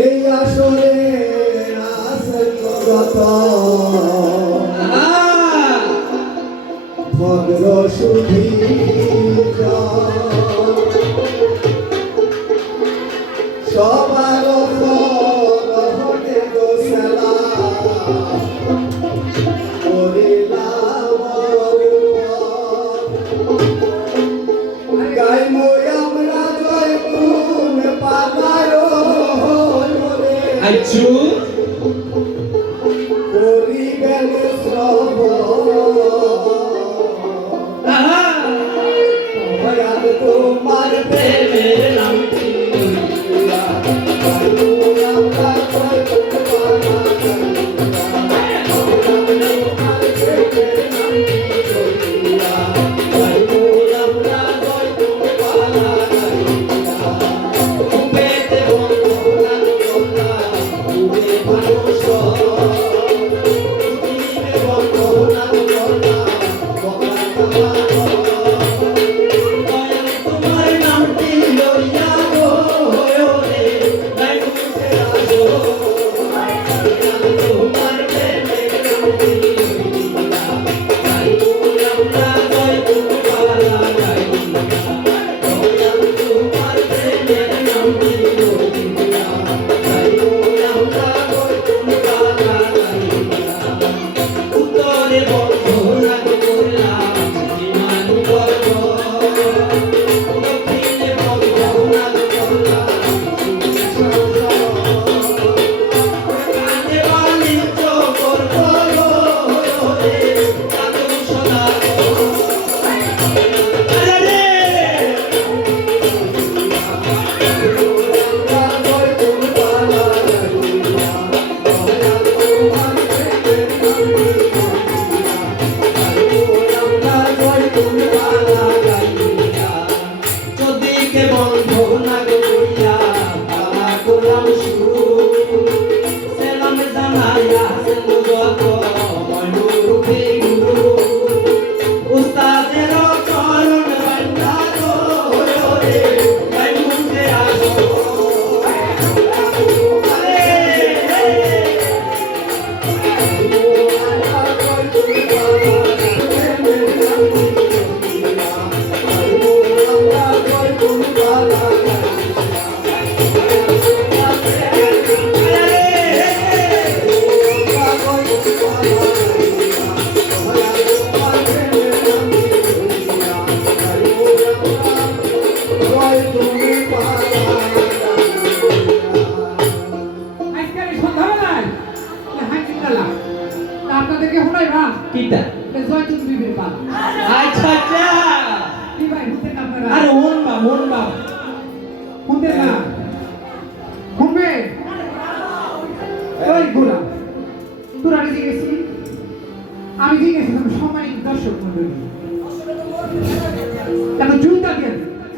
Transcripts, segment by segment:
এই আসলে ভদ্র সুধী সবার হতে গোসলা গাই মই আমরা জয় গুণ পালায় আচ্ছু করিবেন শ্রবণ তোমার প্রেমের নামটি কিটা জয়তুন বিবির পালা আচ্ছা আচ্ছা কি ভাই হুতে না আপনারা আরে হন বা হুতে না হুমে ওই গুলা তোরা নিজে গেছি আমি জিজ্ঞেস করলাম সম্মানিত দর্শক মন্ডলী কেন জুতা দিয়ে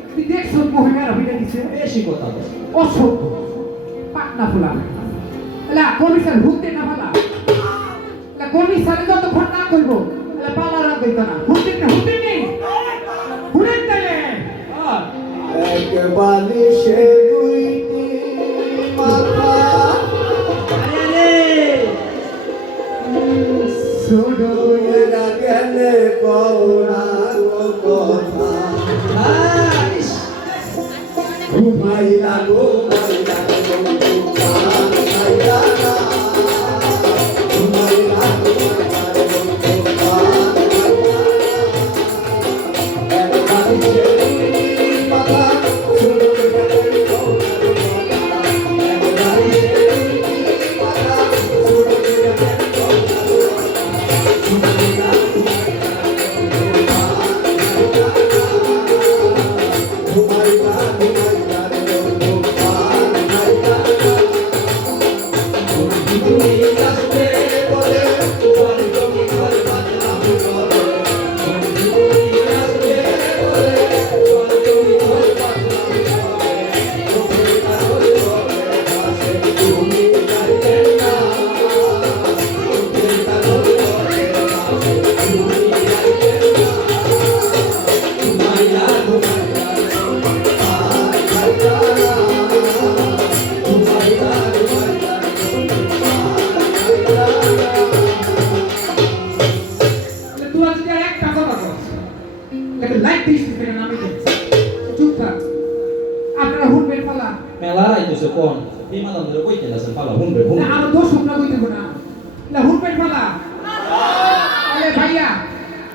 তুই দেখছো মহিলারা হইয়া দিছে বেশি কথা বল অসভ্য পাটনা ফুলা এলা কমিশন হুতে না পালা এলা কমিশনে যতক্ষণ না করবো এলা পালা রাখ দিত না হুতে নেই হুতে তালে এক বালিশে দুইটি মাথা ছোড়া গেলে কওনা কথা ঘুমাইলা ঘুমাইলা ঘুমাইলা ঘুমাইলা তোরা যদি আর একটা কথা বল তাহলে লাইট দিস থেকে নামে চুপ থাক আপনারা হুনবেন ফালা মেলা রাইতেছে কোন এই মাদাম ধরে কইতে আছেন পালা হুনবে হুন না আর দোষ শুননা কইতে না না হুনবেন ফালা আরে ভাইয়া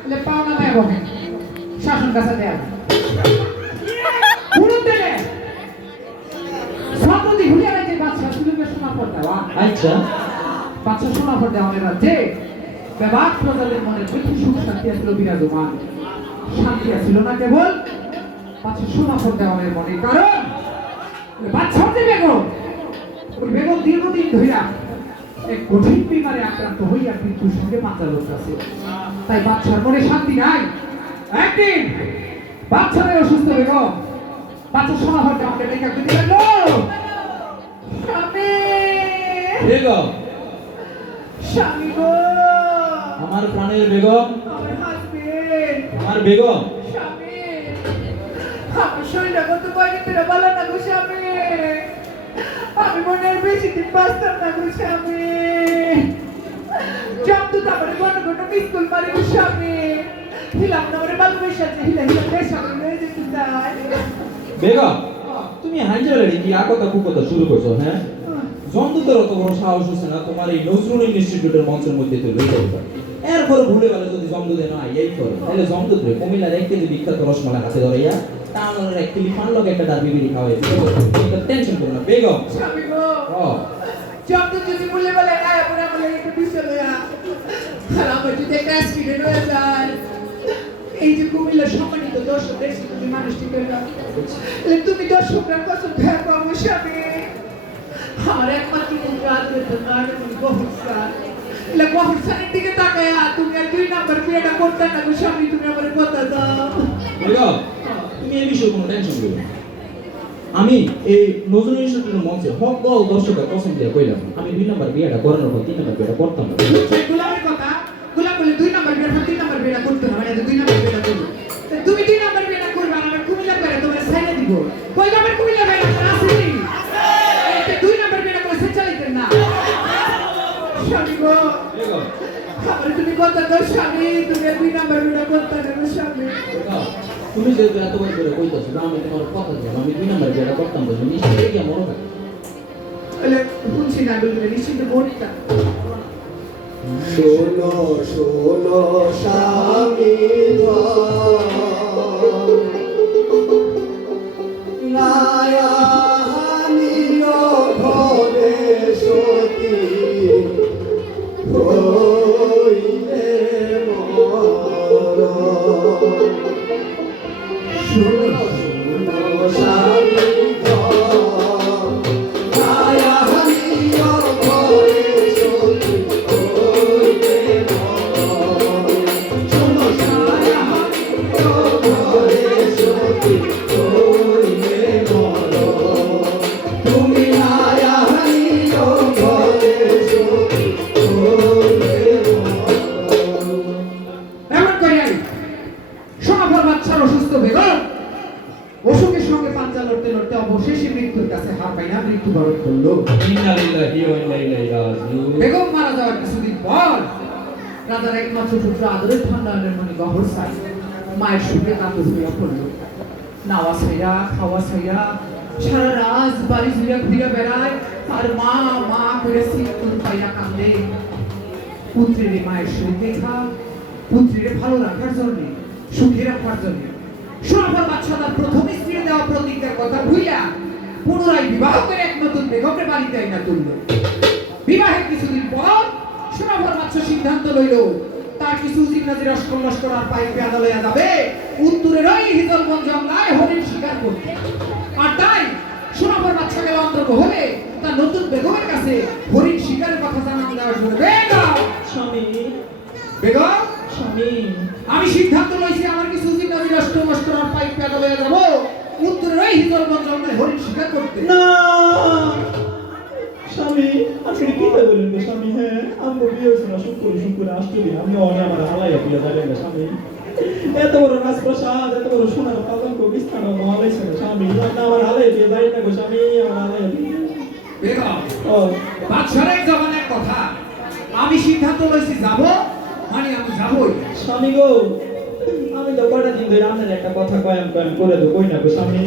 le পাওনা নাই বহে শাসন কাছে দেয়া হুনুন দেলে সম্পত্তি ভুলিয়া রাখে বাদশা সুলুকে শোনা পড় দেওয়া আচ্ছা বাদশা শোনা পড় দেওয়া রাজ্যে বেবাক প্রজাদের মনে প্রতি সুখ শান্তি আসলো বিরাজমান শান্তি আসছিল না কেবল বাদশা শোনা পড় দেওয়ানের মনে কারণ বাদশার যে বেগম ওই বেগম দীর্ঘদিন ধইরা এক কঠিন বিমারে আক্রান্ত হইয়া মৃত্যুর সঙ্গে পাঞ্জা লড়তেছে তাই বাদশার মনে শান্তি নাই একদিন বাদশারের অসুস্থ বেগম বাদশা শোনা পড় দেওয়াকে লেখা দিতে লাগলো স্বামী বেগম স্বামী গো আমার প্রাণের বেগম আমার হাজবেন্ড আমার বেগম স্বামী আমার শরীরটা কত কয়েকদিন ধরে ভালো না গো স্বামী আমি মনে হয় বেশি দিন বাঁচতাম না গো স্বামী জমতো তারপরে ঘন ঘন স্কুল মারি গো স্বামী হিলাম না আমার ভালোবাসাতে হিলা হিলা বেশা করে হয়ে যেতে চাই বেগম তুমি হাইজলারি কি আকতা কুকতা শুরু করছো হ্যাঁ জন্তুদের অত বড় সাহস হচ্ছে না তোমার এই নজরুল ইনস্টিটিউটের মঞ্চের মধ্যে তো লইতে হবে এরপর ভুলে গেলে যদি জমদুদে না এই করে তাহলে জমদুদরে কুমিল্লার এক কেজি বিখ্যাত রসমালাই হাতে ধরাইয়া টাউনের এক কিলি পান লোক একটা ডাবি বিড়ি খাওয়াই টেনশন করো না বেগম স্বামী গো ও জমতো যদি বলে বলে আয় পরে আমার একটা বিষয় লইয়া আর আমার যদি একটা অ্যাক্সিডেন্ট হয়ে যায় এই যে কুমিল্লার সম্মানিত দর্শক দেখছি তুমি মানুষটি পেলাম তুমি দর্শকরা কসম থাকবো আমার স্বামী আমার একমাত্র পুত্র আজকে তো নয় বহুত স্যার এলে বহুত স্যারের দিকে তাকায়া তুমি আর 2 নাম্বার বিয়েটা করতে না গো স্বামী তুমি আমার কথা দাও বেগম তুমি এই বিষয়ে কোনো টেনশন করো না আমি এই নজরুল ইনস্টিটিউটের মঞ্চে হক বল দর্শকের কসম দিয়ে কইলাম আমি 2 নাম্বার বিয়েটা করানোর পর 3 নাম্বার বিয়েটা করতাম না গোলামের কথা গোলাম বলে 2 নাম্বার বিয়ের পর 3 নাম্বার বিয়েটা করতে না মানে 2 নাম্বার বিয়েটা করবে তুমি 2 নাম্বার বিয়েটা করবে আর আমার কুমিল্লার বাইরে তোমার সাইডে দিব কই আমার কুমিল্লার বাইরে আসেনি এই 2 নাম্বার বিয়েটা করে সে চালাইতেন না স্বামী গো বেগম আমার তুমি কথা দাও স্বামী তুমি 2 নাম্বার বিয়েটা করতে না স্বামী বেগম তুমি যে এত করে কইতাছো আমি তোমার কথা দিলাম আমি 2 নাম্বার বিয়েটা করতাম না নিশ্চয়ই কি মনে হয় এলে শুনছি না বলতে নিশ্চিত বোনটা শোনো শোনো স্বামী নায়ানিও ঘরে সতী হইলে মরণ। শোনো শোনো স্বামী নায়ানিও ঘরে সতী হইলে মরণ। শোনো নায়ানিও ঘরে সতী হইলে মরণ। তুমি নায়ানিও ঘরে সতী হইলে মরণ। এমন করে আই সোনাফল বাচ্চার অসুস্থ বেগম অসুখের সঙ্গে পাঞ্জা লড়তে লড়তে অবশেষে মৃত্যুর কাছে হার পাইয়া মৃত্যুবরণ করলো ইন্না লিল্লাহি ওয়া ইন্না ইলাইহি রাজিউন বেগম মারা যাওয়ার কিছুদিন পর রাজার একমাত্র পুত্র আদরের ঠান্ডানের মনে গহর চাই মায়ের সুখে কাকুজ হইয়া পড়ল নাওয়া ছাইয়া খাওয়া ছাইয়া সারা রাত বাড়ি ঘুরিয়া ঘুরিয়া বেড়ায় আর মা মা করে সিঁদুর পাইয়া কান্দে পুত্রের মায়ের সুখ দেখা পুত্রের ভালো রাখার জন্য সুখে রাখার জন্য সোনাফল বাদশা তার প্রথম স্ত্রীর দেওয়া প্রতিজ্ঞার কথা ভুলিয়া পুনরায় বিবাহ করে এক নতুন বেগমকে বাড়িতে আইনা তুলল বিবাহের কিছুদিন পর সোনাফল বাদশা সিদ্ধান্ত লইল তার কিছু জিন্নাজি রসকল লস্কর আর পাইপ পেয়াদা লইয়া যাবে উত্তরের ওই হিজলগঞ্জ জঙ্গলায় হরিণ শিকার করতে আর তাই সোনাফল বাদশা গেল অন্তর্মহলে তার নতুন বেগমের কাছে হরিণ শিকারের কথা জানান দেওয়ার জন্য বেগম স্বামী বেগম স্বামী আমি সিদ্ধান্ত লইছি আমার কিছু জিন্নাজি রসকল আর পাইপ পেয়াদা লইয়া যাব উত্তরের ওই হিজলগঞ্জ জঙ্গলে হরিণ শিকার করতে না স্বামী আপনি কি বলেন গো স্বামী হ্যাঁ আমি বিয়ে হয়েছে না শুক্র আসতে দিন আমি অনেক আমার হালাইয়া তুলে যাবেন না স্বামী এত বড় রাজপ্রসাদ এত বড় সোনার পালঙ্ক বিস্তার মহালাইছে না স্বামী আপনি আমার হালাই দিয়ে যাই না গো স্বামী আমার হালাই বেগম ও বাদশার এক জবানের কথা আমি সিদ্ধান্ত লইছি যাব মানে আমি যাবই। স্বামী গো, আমি তো কটা দিন ধরে আপনার একটা কথা কয়াম কয়াম করে দেবো কই না গো স্বামী।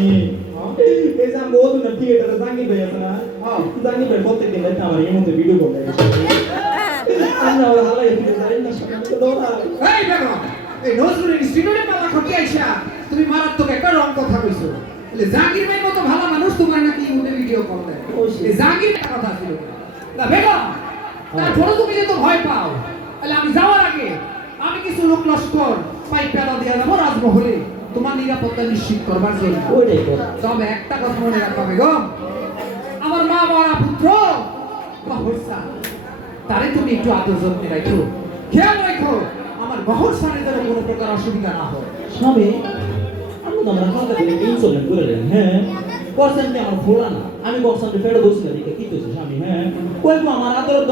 এই যে আমি বলতো না থিয়েটারে জাঙ্গি ভাই আছে না, জাঙ্গি ভাই প্রত্যেকদিন রাতে আমার এই মধ্যে ভিডিও করে দেয়। আমরা ওরা হালাই দিতে যাই না স্বামী, আমি তো দৌড়াই। এই বেগম, এই নজরুল ইনস্টিটিউটে পালা খটি আইসা তুমি মারাত্মক একটা রং কথা কইছো। বলে জাহাঙ্গীর ভাই মতো ভালো মানুষ তোমার নাকি ইউটিউবে ভিডিও কল দেয়। এই জাহাঙ্গীর ভাই কথা ছিল না বেগম। তারপরে তুমি যে তো ভয় পাও, তাহলে আমি যাওয়ার আগে আমি কিছু লোক লস্কর পাইপ পেলা দিয়ে যাবো রাজমহলে তোমার নিরাপত্তা নিশ্চিত করবার জন্য। ওইটাই কথা। তবে একটা কথা মনে রাখবা বেগম, আমার মা মরা পুত্র গহরসা, তারে তুমি একটু আদর যত্নে রাখো, খেয়াল রাখো আমার গহরসানের যেন কোনো প্রকার অসুবিধা না হয়। স্বামী, আমি তো আমার হালকা করে ইনসুলিন করে দেন, হ্যাঁ পার্সেন্টে আমার ভোলা না, আমি বক্সানটা ফেরত বসে দিকে কি তো স্বামী, হ্যাঁ কয়েকবার আমার আদরের